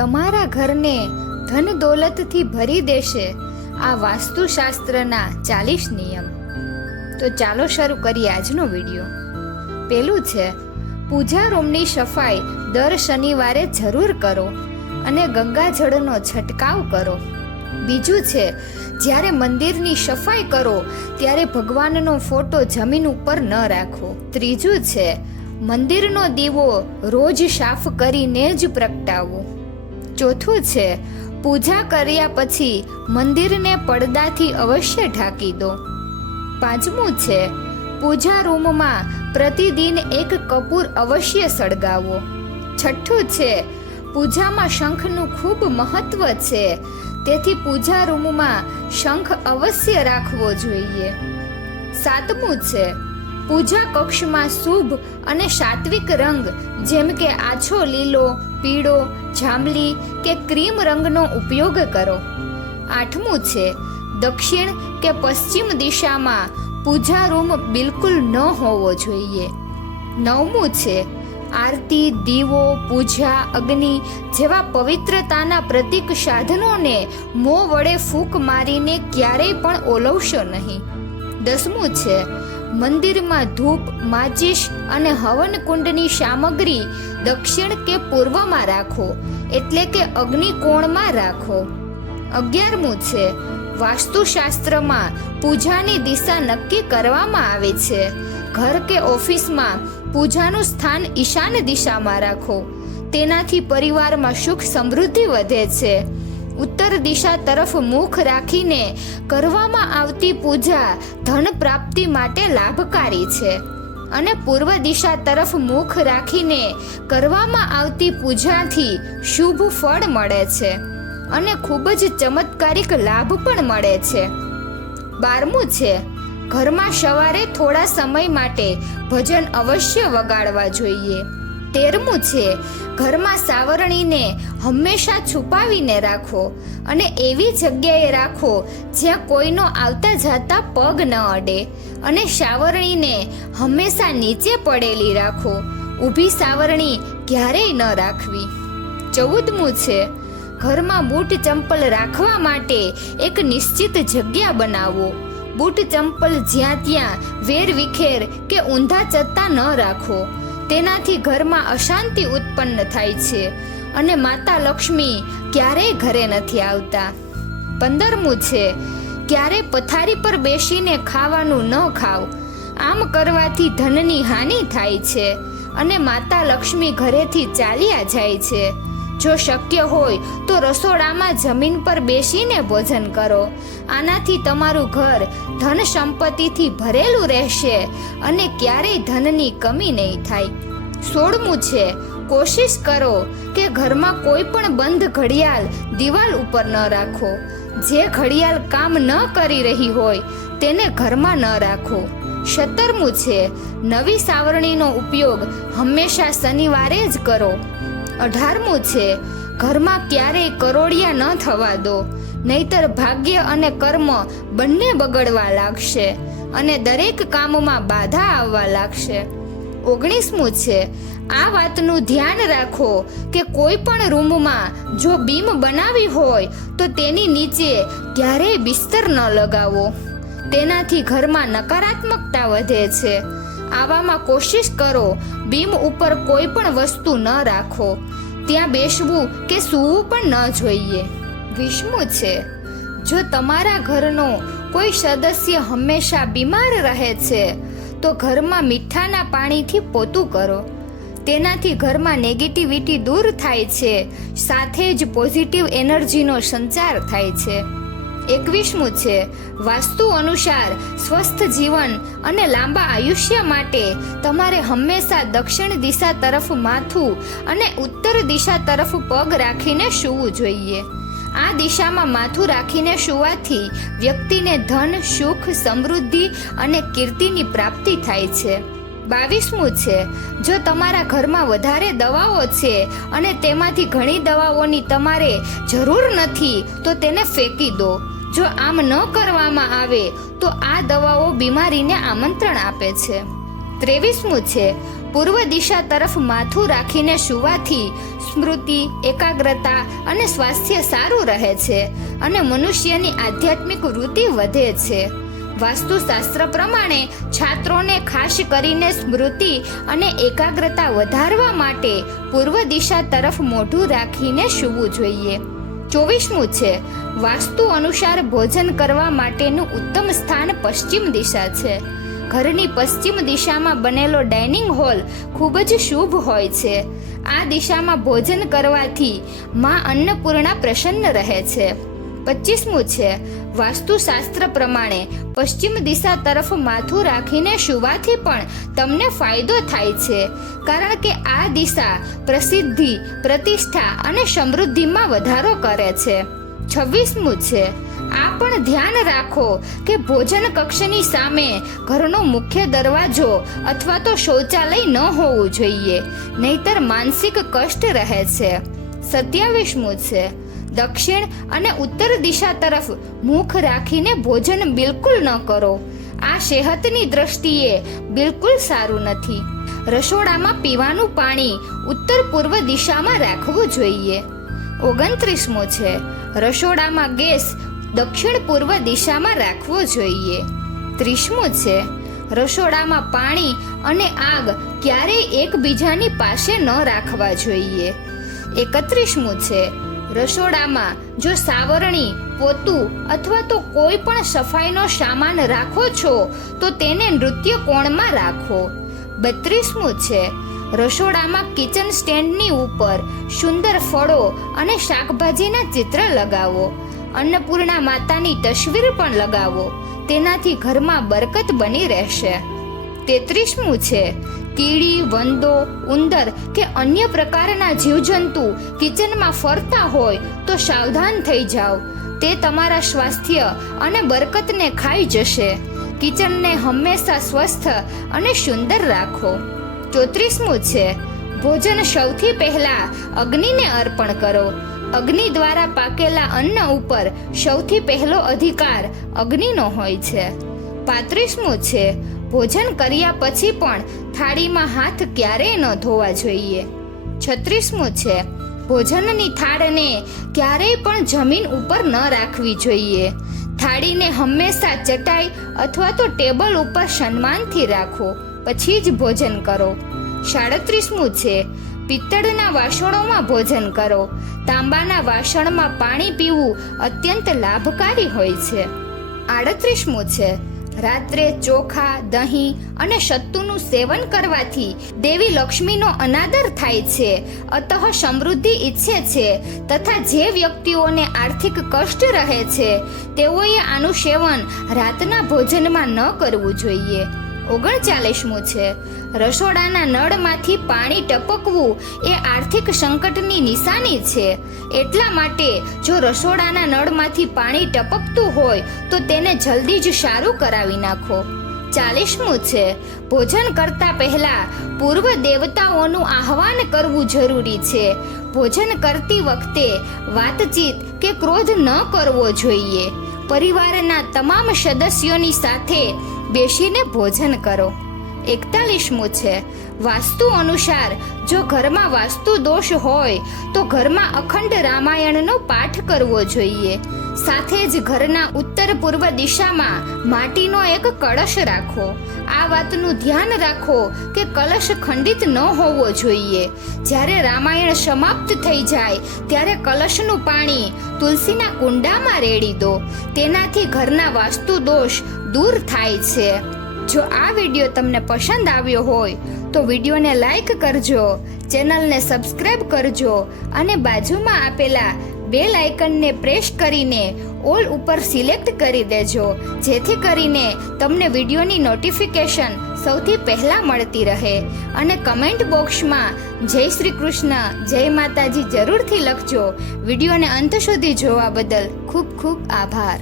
તમારા ઘરને ધન દોલતથી ભરી દેશે. આ વાસ્તુશાસ્ત્રના ચાલીસ નિયમ. તો ચાલો શરૂ કરીએ આજનો વીડિયો. પેલું છે, પૂજા રૂમની સફાઈ દર શનિવારે જરૂર કરો અને ગંગાજળનો છંટકાવ કરો. બીજું છે, જ્યારે મંદિરની સફાઈ કરો, ત્યારે ભગવાનનો ફોટો જમીન ઉપર ન રાખો. ત્રીજું છે, મંદિરનો દીવો રોજ સાફ કરીને જ પ્રગટાવો. ચોથું છે, પૂજા કર્યા પછી મંદિરને પડદાથી અવશ્ય ઢાંકી દો. પાંચમું છે, પૂજા રૂમમાં પ્રતિદિન એક કપૂર અવશ્ય સળગાવો. છઠ્ઠું છે, પૂજામાં શંખનું ખૂબ મહત્વ છે, તેથી પૂજા રૂમમાં શંખ અવશ્ય રાખવો જોઈએ. સાતમું છે પૂજા કક્ષમાં શુભ અને સાત્વિક રંગ, જેમ કે આછો લીલો, પીળો, જાંબલી કે ક્રીમ રંગનો ઉપયોગ કરો. આઠમું છે, દક્ષિણ કે પશ્ચિમ દિશામાં પૂજા રૂમ બિલકુલ ન હોવો જોઈએ. નવમું છે, આરતી, દીવો, પૂજા, અગ્નિ જેવા પવિત્રતાના પ્રતીક સાધનોને મો વડે ફૂંક મારીને ક્યારેય પણ ઓલવશો નહીં. દસમું છે મંદિરમાં ધૂપ, માચિસ અને હવન કુંડની સામગ્રી દક્ષિણ કે પૂર્વમાં રાખો, એટલે કે અગ્નિકોણમાં રાખો. અગિયારમું છે, વાસ્તુશાસ્ત્રમાં પૂજાની દિશા નક્કી કરવામાં આવે છે. ઘર કે ઓફિસમાં પૂજાનું સ્થાન ઈશાન દિશામાં રાખો. તેનાથી પરિવારમાં સુખ સમૃદ્ધિ વધે છે. ઉત્તર દિશા તરફ મુખ રાખીને કરવામાં આવતી પૂજા ધન પ્રાપ્તિ માટે લાભકારી છે. અને પૂર્વ દિશા તરફ મુખ રાખીને કરવામાં આવતી પૂજાથી શુભ ફળ મળે છે અને ખૂબ જ ચમત્કારિક લાભ પણ મળે છે. બારમું છે, ઘરમાં સવારે થોડા સમય માટે ભજન અવશ્ય વગાડવા જોઈએ. તેરમું છે. ઘરમાં સાવરણીને હંમેશા છુપાવીને રાખો અને એવી જગ્યાએ રાખો જ્યાં કોઈનો આવતા જતા પગ ન અડે અને સાવરણીને હંમેશા નીચે પડેલી રાખો. ઊભી સાવરણી ક્યારેય ન રાખવી. ચૌદમું છે. ઘરમાં બૂટ ચંપલ રાખવા માટે એક નિશ્ચિત જગ્યા બનાવો. બૂટ ચંપલ જ્યાં ત્યાં વેર વિખેર કે ઊંધા ચત્તા ન રાખો. તેનાથી ઘરમાં અશાંતિ ઉત્પન્ન થાય છે અને માતા લક્ષ્મી ક્યારેય ઘરે નથી આવતા. પંદરમું છે, ક્યારે પથારી પર બેસીને ખાવાનું ન ખાવ. આમ કરવાથી ધનની હાનિ થાય છે અને માતા લક્ષ્મી ઘરેથી ચાલ્યા જાય છે. જો શક્ય હોય તો રસોડામાં જમીન પર બેસીને ભોજન કરો. આનાથી તમારું ઘર ધન સંપત્તિથી ભરેલું રહેશે અને ક્યારેય ધનની કમી નહીં થાય. સોળમું છે, કોશિશ કરો કે ઘરમાં કોઈ પણ બંધ ઘડિયાળ દિવાલ ઉપર ન રાખો. જે ઘડિયાળ કામ ન કરી રહી હોય તેને ઘરમાં ન રાખો. સત્તરમું છે, નવી સાવરણીનો ઉપયોગ હંમેશા શનિવારે જ કરો. અઢારમું છે. ઘરમાં ક્યારેય કરોડિયા ન થવા દો. નહીતર ભાગ્ય અને કર્મ બંને બગડવા લાગશે અને દરેક કામમાં બાધા આવવા લાગશે. ઓગણીસમું છે. આ વાતનું ધ્યાન રાખો કે કોઈ પણ રૂમમાં જો બીમ બનાવી હોય તો તેની નીચે ક્યારેય બિસ્તર ન લગાવો. તેનાથી ઘરમાં નકારાત્મકતા વધે છે. આવામાં કોશિશ કરો. બીમ ઉપર કોઈ પણ વસ્તુ ન રાખો. ત્યાં બેસવું કે સૂવું પણ ન જોઈએ. વિષ્મુ છે. જો તમારા ઘરનો કોઈ સદસ્ય હંમેશા બીમાર રહે છે, તો ઘરમાં મીઠાના પાણીથી પોતું કરો. તેનાથી ઘરમાં નેગેટિવિટી દૂર થાય છે. સાથે જ પોઝિટિવ એનર્જીનો સંચાર થાય છે. એકવીસમું છે. વાસ્તુ અનુસાર સ્વસ્થ જીવન અને લાંબા આયુષ્ય માટે તમારે હંમેશા દક્ષિણ દિશા તરફ માથું અને ઉત્તર દિશા તરફ પગ રાખીને સૂવું જોઈએ. આ દિશામાં માથું રાખીને સૂવાથી વ્યક્તિને ધન, સુખ, સમૃદ્ધિ અને કીર્તિની પ્રાપ્તિ થાય છે. બાવીસમું છે, જો તમારા ઘરમાં વધારે દવાઓ છે અને તેમાંથી ઘણી દવાઓની તમારે જરૂર નથી, તો તેને ફેંકી દો. જો આમ ન કરવામાં આવે, તો આ દવાઓ બીમારીને આમંત્રણ આપે છે. ત્રેવીસમું છે, પૂર્વ દિશા તરફ માથું રાખીને સુવાથી સ્મૃતિ, એકાગ્રતા અને સ્વાસ્થ્ય સારું રહે છે અને મનુષ્યની આધ્યાત્મિક વૃત્તિ વધે છે. વાસ્તુશાસ્ત્ર પ્રમાણે છાત્રોને ખાસ કરીને સ્મૃતિ અને એકાગ્રતા વધારવા માટે પૂર્વ દિશા તરફ મોઢું રાખીને સૂવું જોઈએ. ચોવીસમું છે. વાસ્તુ અનુસાર ભોજન કરવા માટેનું ઉત્તમ સ્થાન પશ્ચિમ દિશા છે. ઘરની પશ્ચિમ દિશામાં બનેલો ડાઇનિંગ હોલ ખૂબ જ શુભ હોય છે. આ દિશામાં ભોજન કરવાથી માં અન્નપૂર્ણા પ્રસન્ન રહે છે. પચીસમું છે. વાસ્તુશાસ્ત્ર પ્રમાણે પશ્ચિમ દિશા તરફ માથું રાખીને સુવાથી પણ તમને ફાયદો થાય છે. કારણ કે આ દિશા પ્રસિદ્ધિ, પ્રતિષ્ઠા અને સમૃદ્ધિમાં વધારો કરે છે. છવ્વીસમું છે. આ પણ ધ્યાન રાખો કે ભોજન કક્ષની સામે ઘરનો મુખ્ય દરવાજો અથવા તો શૌચાલય ન હોવું જોઈએ, નહીતર માનસિક કષ્ટ રહે છે. સત્યાવીસમું છે. દક્ષિણ અને ઉત્તર દિશા તરફ મુખ રાખીને ભોજન બિલકુલ ન કરો. આ સેહતની દ્રષ્ટિએ બિલકુલ સારું નથી. રસોડામાં પીવાનું પાણી ઉત્તર પૂર્વ દિશામાં રાખવું જોઈએ. ઓગણત્રીસમો છે, રસોડામાં ગેસ દક્ષિણ પૂર્વ દિશામાં રાખવો જોઈએ. ત્રીસમું છે, રસોડામાં પાણી અને આગ ક્યારેય એકબીજાની પાસે ન રાખવા જોઈએ. એકત્રીસમું છે રસોડામાં જો સાવરણી, પોતું અથવા તો કોઈ પણ સફાઈનો સામાન રાખો છો, તો તેને નૃત્ય કોણમાં રાખો. બત્રીસમું છે, રસોડામાં કિચન સ્ટેન્ડની ઉપર સુંદર ફળો અને શાકભાજીના ચિત્ર લગાવો. અન્નપૂર્ણા માતાની તસવીર પણ લગાવો. તેનાથી ઘરમાં બરકત બની રહેશે. તેત્રીસમું છે કીડી, વંદો, ઉંદર કે અન્ય પ્રકારના જીવજંતુ કિચનમાં ફરતા હોય તો સાવધાન થઈ જાઓ. તે તમારા સ્વાસ્થ્ય અને બરકતને ખાઈ જશે. કિચનને હંમેશા સ્વસ્થ અને સુંદર રાખો. ચોત્રીસમું છે, ભોજન સૌથી પહેલા અગ્નિને અર્પણ કરો. અગ્નિ દ્વારા પાકેલા અન્ન ઉપર સૌથી પહેલો અધિકાર અગ્નિનો હોય છે. પાંત્રીસમું છે, ભોજન કર્યા પછી પણ થાળીમાં હાથ ક્યારેય ન ધોવા જોઈએ. છત્રીસમું છે, ભોજનની થાળને ક્યારેય પણ જમીન ઉપર ન રાખવી જોઈએ. થાળીને હંમેશા ચટાઈ અથવા તો ટેબલ ઉપર સન્માનથી રાખો, પછી જ ભોજન કરો. સાડત્રીસમું છે, પિત્તળના વાસણોમાં ભોજન કરો. તાંબાના વાસણમાં પાણી પીવું અત્યંત લાભકારી હોય છે. આડત્રીસમું છે રાત્રે ચોખા, દહીં અને સત્તુનું સેવન કરવાથી દેવી લક્ષ્મીનો અનાદર થાય છે. અતઃ સમૃદ્ધિ ઈચ્છે છે તથા જે વ્યક્તિઓને આર્થિક કષ્ટ રહે છે, તેઓએ આનું સેવન રાતના ભોજનમાં ન કરવું જોઈએ. ઓગણચાલીસમું છે. રસોડાના નળમાંથી પાણી ટપકવું એ આર્થિક સંકટની નિશાની છે. એટલા માટે જો રસોડાના નળમાંથી પાણી ટપકતું હોય, તો તેને જલ્દી જ સારું કરાવી નાખો. ચાલીસમું છે. ભોજન કરતા પહેલા પૂર્વ દેવતાઓનું આહવાન કરવું જરૂરી છે. ભોજન કરતી વખતે વાતચીત કે ક્રોધ ન કરવો જોઈએ. પરિવારના તમામ સદસ્યોની સાથે બેસીને ભોજન કરો. એકતાલીસમું છે. વાસ્તુ અનુસાર, જો ઘરમાં વાસ્તુ દોષ હોય, તો ઘરમાં અખંડ રામાયણનો પાઠ કરવો જોઈએ. સાથે જ ઘરના ઉત્તર પૂર્વ દિશામાં માટીનો એક કળશ રાખો. આ વાતનું ધ્યાન રાખો કે કલશ ખંડિત ન હોવો જોઈએ. જ્યારે રામાયણ સમાપ્ત થઈ જાય, ત્યારે કલશનું પાણી તુલસીના કુંડામાં રેડી દો. તેનાથી ઘરના વાસ્તુ દોષ દૂર થાય છે. જો આ વીડિયો તમને પસંદ આવ્યો હોય, તો વિડીયોને લાઈક કરજો, ચેનલને સબસ્ક્રાઈબ કરજો અને બાજુમાં આપેલા બેલ આઇકનને પ્રેસ કરીને ઓલ ઉપર સિલેક્ટ કરી દેજો, જેથી કરીને તમને વિડીયોની નોટિફિકેશન સૌથી પહેલાં મળતી રહે. અને કમેન્ટ બોક્સમાં જય શ્રી કૃષ્ણ, જય માતાજી જરૂરથી લખજો. વિડીયોને અંત સુધી જોવા બદલ ખૂબ ખૂબ આભાર.